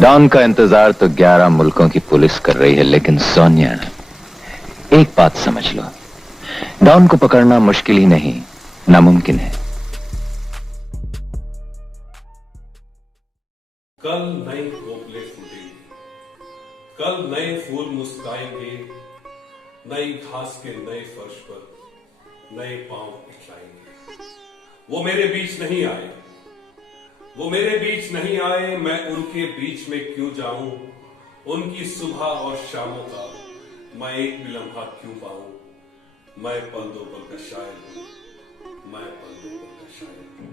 Don का इंतजार तो 11 मुल्कों की पुलिस कर रही है, लेकिन सोनिया, एक बात समझ लो, डॉन को पकड़ना मुश्किल ही नहीं, नामुमकिन है। कल नई कोपले फूटेंगी, कल नए फूल मुस्काएंगे, नई घास के नए फर्श पर नए पांव इखलाएंगे। वो मेरे बीच नहीं आए, वो मेरे बीच नहीं आए, मैं उनके बीच में क्यों जाऊं। उनकी सुबह और शामों का मैं एक भी लम्हा क्यों पाऊं। मैं पल दो पल का शायर हूं, मैं पल दो पल का शायर हूं।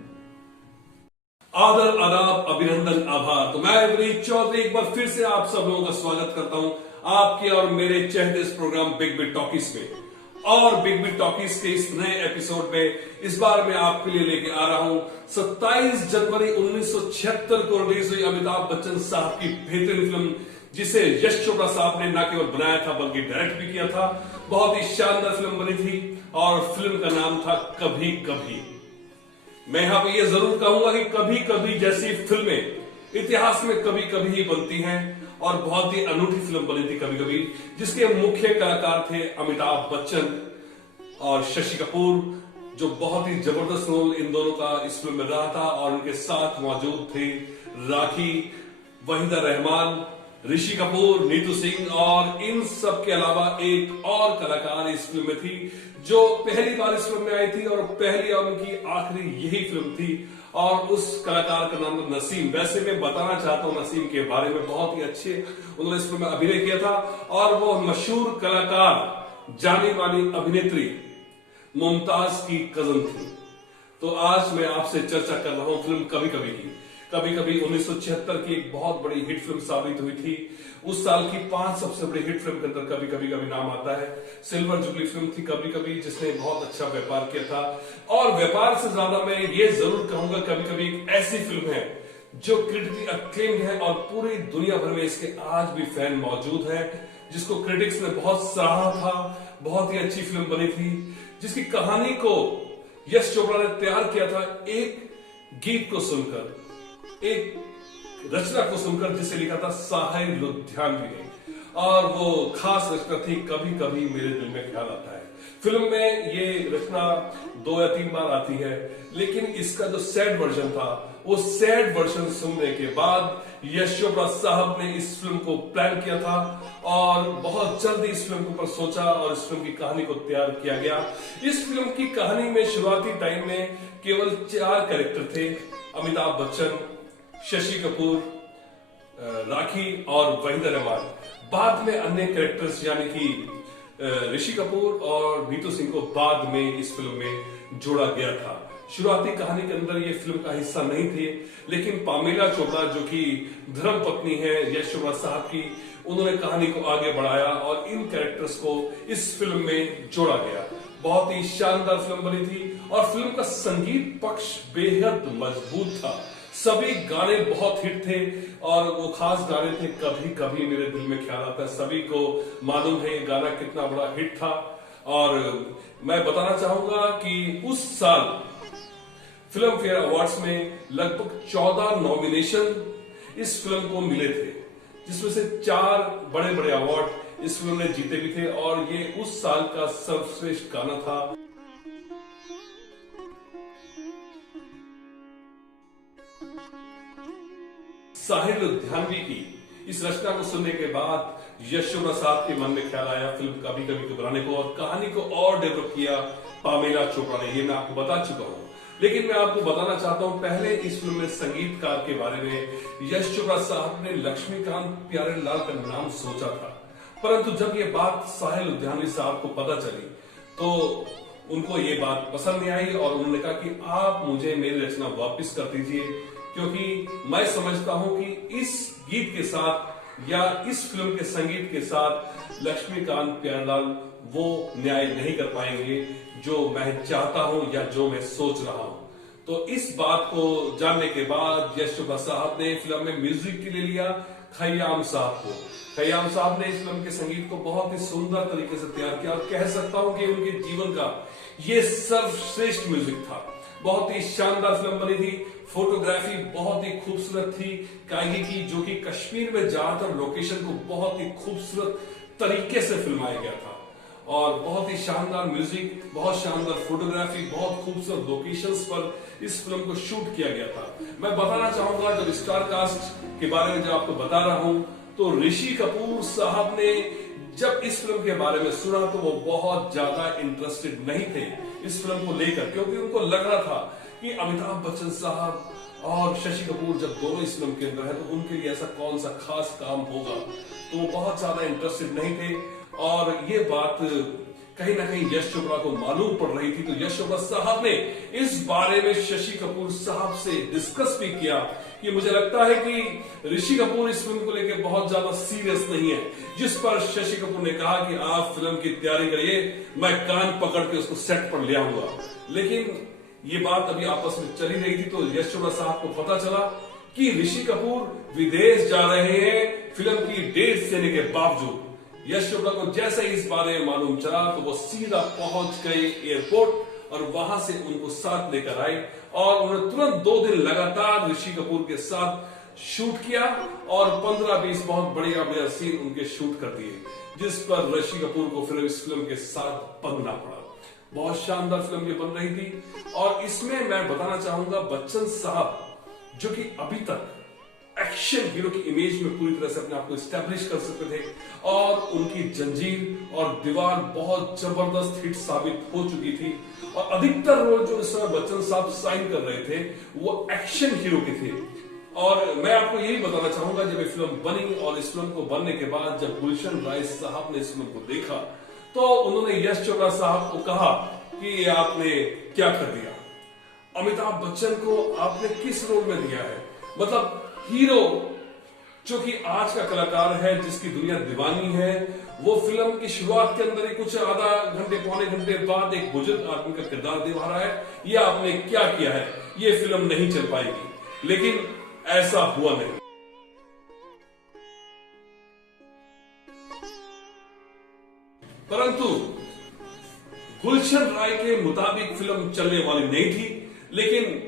आदर, आदाब, अभिनंदन, आभार। तो मैं वरीद चौधरी एक बार फिर से आप सब लोगों का स्वागत करता हूं आपके और मेरे चहते इस प्रोग्राम बिग बिग टॉकीज में। और बिग बिग टॉकीज के इस नए एपिसोड में इस बार मैं आपके लिए लेके आ रहा हूं 27 जनवरी 1976 को रिलीज हुई अमिताभ बच्चन साहब की बेहतरीन फिल्म, जिसे यश चोपड़ा साहब ने न केवल बनाया था बल्कि डायरेक्ट भी किया था। बहुत ही शानदार फिल्म बनी थी और फिल्म का नाम था कभी कभी। मैं यहां पर यह जरूर कहूंगा कि कभी कभी जैसी फिल्में इतिहास में कभी कभी ही बनती हैं और बहुत ही अनूठी फिल्म बनी थी कभी कभी, जिसके मुख्य कलाकार थे अमिताभ बच्चन और शशि कपूर, जो बहुत ही जबरदस्त रोल इन दोनों का इस फिल्म में रहा था। और उनके साथ मौजूद थे राखी, वहीदा रहमान, ऋषि कपूर, नीतू सिंह और इन सब के अलावा एक और कलाकार इस फिल्म में थी जो पहली बार इस फिल्म में आई थी और पहली और उनकी आखिरी यही फिल्म थी। और उस कलाकार का नाम था नसीम। वैसे मैं बताना चाहता हूं नसीम के बारे में, बहुत ही अच्छे उन्होंने इस फिल्म में अभिनय किया था और वो मशहूर कलाकार, जानी मानी अभिनेत्री मुमताज की कजन थी। तो आज मैं आपसे चर्चा कर रहा हूं फिल्म कभी कभी की। कभी कभी 1976 की एक बहुत बड़ी हिट फिल्म साबित हुई थी। उस साल की 5 सबसे बड़ी हिट फिल्म के अंदर कभी कभी कभी नाम आता है। सिल्वर जुबली फिल्म थी कभी कभी, जिसने बहुत अच्छा व्यापार किया था। और व्यापार से ज्यादा मैं ये जरूर कहूंगा कभी कभी एक ऐसी फिल्म है जो क्रिटिकली अक्लेम्ड है और पूरी दुनिया भर में इसके आज भी फैन मौजूद है, जिसको क्रिटिक्स ने बहुत सराहा था। बहुत ही अच्छी फिल्म बनी थी, जिसकी कहानी को यश चोपड़ा ने तैयार किया था एक गीत को सुनकर, एक रचना को सुनकर, जिसे लिखा था साहिर लुधियानवी ने। और वो खास रचना थी कभी कभी मेरे दिल में ख्याल आता है। फिल्म में ये रचना 2 या 3 बार आती है, लेकिन इसका जो सैड वर्जन था, वो सैड वर्जन सुनने के बाद यश चोपड़ा साहब ने इस फिल्म को प्लान किया था और बहुत जल्दी इस फिल्म के ऊपर सोचा और इस फिल्म की कहानी को तैयार किया गया। इस फिल्म की कहानी में शुरुआती टाइम में केवल 4 कैरेक्टर थे, अमिताभ बच्चन, शशि कपूर, राखी और वहीदा रहमान। बाद में अन्य कैरेक्टर्स यानी कि ऋषि कपूर और नीतू सिंह को बाद में इस फिल्म में जोड़ा गया था। शुरुआती कहानी के अंदर ये फिल्म का हिस्सा नहीं थे, लेकिन पामेला चोपड़ा जो कि धर्म पत्नी है यश चोपड़ा साहब की, उन्होंने कहानी को आगे बढ़ाया और इन कैरेक्टर्स को इस फिल्म में जोड़ा गया। बहुत ही शानदार फिल्म बनी थी और फिल्म का संगीत पक्ष बेहद मजबूत था। सभी गाने बहुत हिट थे और वो खास गाने थे कभी कभी मेरे दिल में ख्याल आता है। सभी को मालूम है ये गाना कितना बड़ा हिट था। और मैं बताना चाहूंगा कि उस साल फिल्म फेयर अवार्ड्स में लगभग 14 नॉमिनेशन इस फिल्म को मिले थे, जिसमें से 4 बड़े बड़े अवार्ड इस फिल्म ने जीते भी थे और ये उस साल का सर्वश्रेष्ठ गाना था। साहिर लुधियानवी की इस रचना को सुनने के बाद यश चोपड़ा साहब के मन में ख्याल आया फिल्म कभी कभी को बनाने को और कहानी को और डेवलप किया पामेला चोपड़ा ने। ये मैं आपको बता चुका हूं, लेकिन मैं आपको बताना चाहता हूं पहले इस फिल्म में संगीतकार के बारे में। यश चोपड़ा साहब ने लक्ष्मीकांत प्यारेलाल का नाम सोचा था, परंतु जब ये बात साहिर लुधियानवी साहब को पता चली तो उनको ये बात पसंद नहीं आई और उन्होंने कहा कि आप मुझे मेरी रचना वापस कर दीजिए, क्योंकि मैं समझता हूं कि इस गीत के साथ या इस फिल्म के संगीत के साथ लक्ष्मीकांत प्यारेलाल वो न्याय नहीं कर पाएंगे जो मैं चाहता हूं या जो मैं सोच रहा हूं। तो इस बात को जानने के बाद यश चोपड़ा साहब ने फिल्म में म्यूजिक के लिए लिया खयाम साहब को। खयाम साहब ने इस फिल्म के संगीत को बहुत ही सुंदर तरीके से तैयार किया और कह सकता हूं कि उनके जीवन का ये सर्वश्रेष्ठ म्यूजिक था। बहुत ही शानदार फिल्म बनी थी। फोटोग्राफी बहुत ही खूबसूरत थी कायगी की, जो कि कश्मीर में ज्यादातर लोकेशन को बहुत ही खूबसूरत तरीके से फिल्माया गया था और बहुत ही शानदार म्यूजिक, बहुत शानदार फोटोग्राफी, बहुत खूबसूरत लोकेशंस पर इस फिल्म को शूट किया गया था। मैं बताना चाहूंगा, जब स्टार कास्ट के बारे में जब आपको बता रहा हूं, तो ऋषि कपूर साहब ने जब इस फिल्म के बारे में सुना तो वो बहुत ज्यादा इंटरेस्टेड नहीं थे इस फिल्म को लेकर, क्योंकि उनको लग रहा था कि अमिताभ बच्चन साहब और शशि कपूर जब दोनों इस फिल्म के अंदर है तो उनके लिए ऐसा कौन सा खास काम होगा, तो वो बहुत ज्यादा इंटरेस्टेड नहीं थे। और ये बात कहीं ना कहीं यश चोपड़ा को मालूम पड़ रही थी, तो यश चोपड़ा साहब ने इस बारे में शशि कपूर साहब से डिस्कस भी किया कि मुझे लगता है कि ऋषि कपूर इस फिल्म को लेकर बहुत ज्यादा सीरियस नहीं है, जिस पर शशि कपूर ने कहा कि आप फिल्म की तैयारी करिए, मैं कान पकड़ के उसको सेट पर ले आऊंगा। लेकिन ये बात अभी आपस में चली रही थी, तो यश चोपड़ा साहब को पता चला कि ऋषि कपूर विदेश जा रहे हैं फिल्म की डेट देने के बावजूद। यश चोपड़ा को जैसे इस बारे में मालूम चला तो वो सीधा पहुंच गए एयरपोर्ट और वहां से उनको साथ लेकर आए और उन्होंने तुरंत 2 दिन लगातार ऋषि कपूर के साथ शूट किया और 15-20 बहुत बढ़िया बढ़िया सीन उनके शूट कर दिए, जिस पर ऋषि कपूर को फिर इस फिल्म के साथ बनना पड़ा। बहुत शानदार फिल्म ये बन रही थी और इसमें मैं बताना चाहूंगा, बच्चन साहब जो कि अभी तक एक्शन हीरो की इमेज में पूरी तरह से अपने आप को स्टैब्लिश कर सकते थे और उनकी जंजीर और दीवार बहुत जबरदस्त हिट साबित हो चुकी थी और अधिकतर रोल जो इस समय बच्चन साहब साइन कर रहे थे वो एक्शन हीरो के थे। और मैं आपको यही बताना चाहूंगा, जब ये फिल्म बनी और इस फिल्म को बनने के बाद जब गुलशन राय साहब ने इस फिल्म को देखा तो उन्होंने यश चोपड़ा साहब को कहा कि ये आपने क्या कर दिया, अमिताभ बच्चन को आपने किस रोल में दिया है। मतलब हीरो जो कि आज का कलाकार है, जिसकी दुनिया दीवानी है, वो फिल्म की शुरुआत के अंदर ही कुछ आधा घंटे पौने घंटे बाद एक बुजुर्ग आदमी का किरदार निभा रहा है। ये आपने क्या किया है, ये फिल्म नहीं चल पाएगी। लेकिन ऐसा हुआ नहीं। परंतु गुलशन राय के मुताबिक फिल्म चलने वाली नहीं थी, लेकिन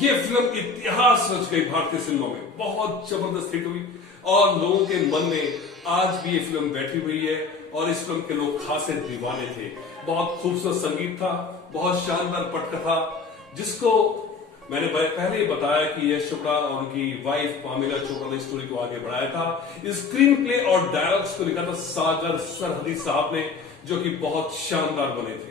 ये फिल्म इतिहास रच गई भारतीय सिनेमा में, बहुत जबरदस्त हिट हुई और लोगों के मन में आज भी ये फिल्म बैठी हुई है और इस फिल्म के लोग खासे दीवाने थे। बहुत खूबसूरत संगीत था, बहुत शानदार पटकथा, जिसको मैंने पहले ही बताया कि यश चोपड़ा और उनकी वाइफ पामिला चोपड़ा ने स्टोरी को आगे बढ़ाया था। स्क्रीन प्ले और डायलॉग्स को लिखा था सागर सरहदी साहब ने, जो कि बहुत शानदार बने थे।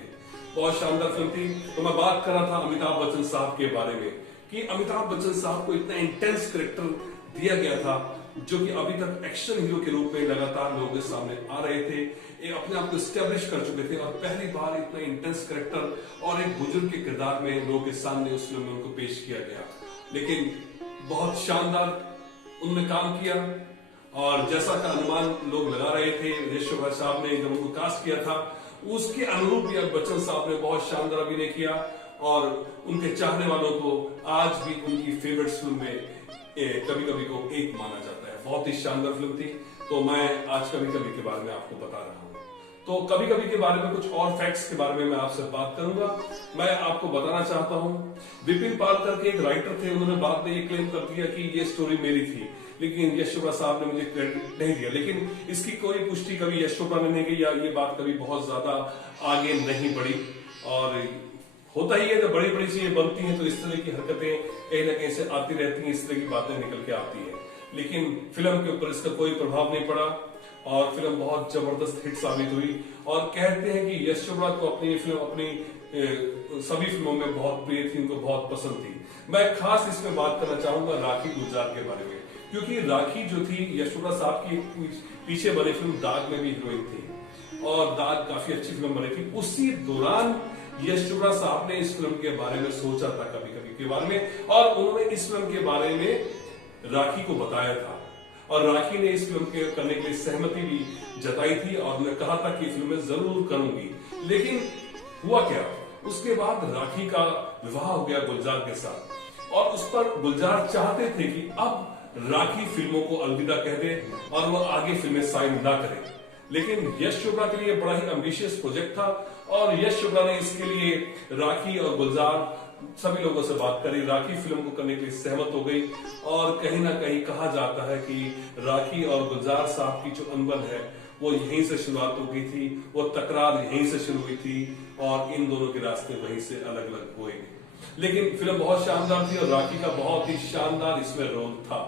बहुत शानदार फिल्म थी। तो मैं बात कर रहा था अमिताभ बच्चन साहब के बारे में कि अमिताभ बच्चन साहब को इतना इंटेंस कैरेक्टर दिया गया था, जो कि अभी तक एक्शन हीरो के रूप में लगातार लोगों के सामने आ रहे थे, अपने आप को स्टैब्लिश कर चुके थे और पहली बार इतना इंटेंस कैरेक्टर और एक बुजुर्ग के किरदार में लोगों के सामने उस फिल्म में उनको पेश किया गया। लेकिन बहुत शानदार उन्होंने काम किया और जैसा का अनुमान लोग लगा रहे थे, यश चोपड़ा साहब ने जब उनको कास्ट किया था उसके अनुरूप भी बच्चन साहब ने बहुत शानदार अभिनय किया और उनके चाहने वालों को आज भी उनकी फेवरेट फिल्म में कभी कभी को एक माना जाता है। बहुत ही शानदार फिल्म थी। तो मैं आज कभी कभी के बारे में आपको बता रहा हूं। तो कभी कभी के बारे में कुछ और फैक्ट्स के बारे में मैं आपसे बात करूंगा। मैं आपको बताना चाहता हूं, विपिन पाल करके एक राइटर थे, उन्होंने बाद में ये क्लेम कर दिया कि ये स्टोरी मेरी थी, लेकिन यश चोपड़ा साहब ने मुझे क्रेडिट नहीं दिया। लेकिन इसकी कोई पुष्टि कभी यश चोपड़ा ने नहीं की या ये बात कभी बहुत ज्यादा आगे नहीं बढ़ी। और होता ही है, जब बड़ी बड़ी चीजें बनती हैं तो इस तरह की हरकतें कहीं ना कहीं से आती रहती हैं, इस तरह की बातें निकल के आती हैं। लेकिन फिल्म के ऊपर इसका कोई प्रभाव नहीं पड़ा और फिल्म बहुत जबरदस्त हिट साबित हुई। और कहते हैं कि यश चोपड़ा को अपनी फिल्म अपनी सभी फिल्मों में बहुत प्रिय थी, उनको बहुत पसंद थी। मैं खास इसमें बात करना चाहूंगा राखी गुलजार के बारे में, क्योंकि राखी जो थी यश चोपड़ा साहब की पीछे बनी फिल्म दाग में भी हीरोइन थी और दाग काफी अच्छी फिल्म बनी थी। उसी दौरान यश चोपड़ा साहब ने इस फिल्म के बारे में सोचा था कभी कभी के बारे में, और उन्होंने इस फिल्म के बारे में राखी को बताया था और राखी ने इस फिल्म के करने के लिए सहमति भी जताई थी और उन्होंने कहा था कि फिल्म में जरूर करूंगी। लेकिन हुआ क्या, उसके बाद राखी का विवाह हो गया गुलजार के साथ और उस पर गुलजार चाहते थे कि अब राखी फिल्मों को अलविदा कह दे और वो आगे फिल्में साइन ना करे। लेकिन यश चोपड़ा के लिए बड़ा ही एम्बिशियस प्रोजेक्ट था और यश चोपड़ा ने इसके लिए राखी और गुलजार सभी लोगों से बात करी, राखी फिल्म को करने के लिए सहमत हो गई। और कहीं ना कहीं कहा जाता है कि राखी और गुलजार साहब की जो अनबन है वो यहीं से शुरुआत हो गई थी, वो तकरार यहीं से शुरू हुई थी और इन दोनों के रास्ते वहीं से अलग अलग हुए। लेकिन फिल्म बहुत शानदार थी और राखी का बहुत ही शानदार इसमें रोल था।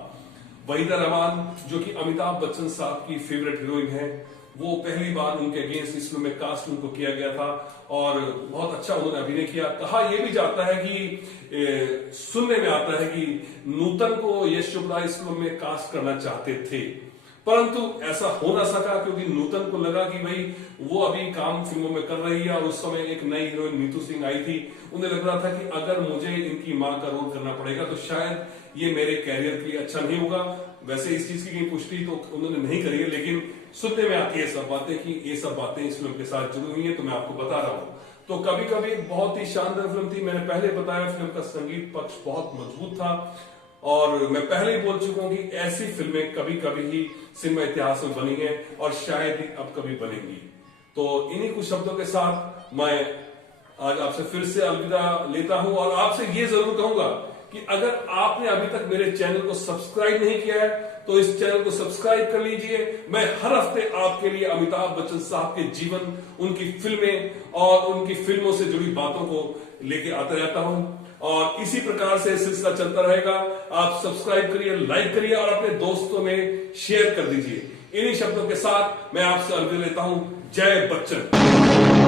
वहीदा रहमान जो कि अमिताभ बच्चन साहब की फेवरेट हीरोइन है, वो पहली बार उनके अगेंस्ट इस फिल्म में कास्ट उनको किया गया था और बहुत अच्छा उन्होंने अभिनय किया। कहा यह भी जाता है कि सुनने में आता है कि नूतन को यश चोपड़ा इस फिल्म में कास्ट करना चाहते थे, परंतु ऐसा हो ना सका क्योंकि नूतन को लगा कि भाई वो अभी काम फिल्मों में कर रही है और उस समय एक नई हीरोइन नीतू सिंह आई थी। उन्हें लग रहा था कि अगर मुझे इनकी मां का रोल करना पड़ेगा तो शायद ये मेरे कैरियर के लिए अच्छा नहीं होगा। वैसे इस चीज की पुष्टि तो उन्होंने नहीं करी है, लेकिन सुनने में आती है सब बातें कि ये सब बातें इस फिल्म के साथ जुड़ी हुई है, तो मैं आपको बता रहा हूं। तो कभी कभी बहुत ही शानदार फिल्म थी। मैंने पहले बताया फिल्म का संगीत पक्ष बहुत मजबूत था और मैं पहले ही बोल चुका हूं कि ऐसी फिल्में कभी कभी ही सिनेमा इतिहास में बनी है और शायद ही अब कभी बनेंगी। तो इन्हीं कुछ शब्दों के साथ मैं आज आपसे फिर से अलविदा लेता हूं और आपसे ये जरूर कहूंगा कि अगर आपने अभी तक मेरे चैनल को सब्सक्राइब नहीं किया है तो इस चैनल को सब्सक्राइब कर लीजिए। मैं हर हफ्ते आपके लिए अमिताभ बच्चन साहब के जीवन, उनकी फिल्में और उनकी फिल्मों से जुड़ी बातों को लेके आता रहता हूं और इसी प्रकार से सिलसिला चलता रहेगा। आप सब्सक्राइब करिए, लाइक करिए और अपने दोस्तों में शेयर कर दीजिए। इन्हीं शब्दों के साथ मैं आपसे अलविदा लेता हूं। जय बच्चन।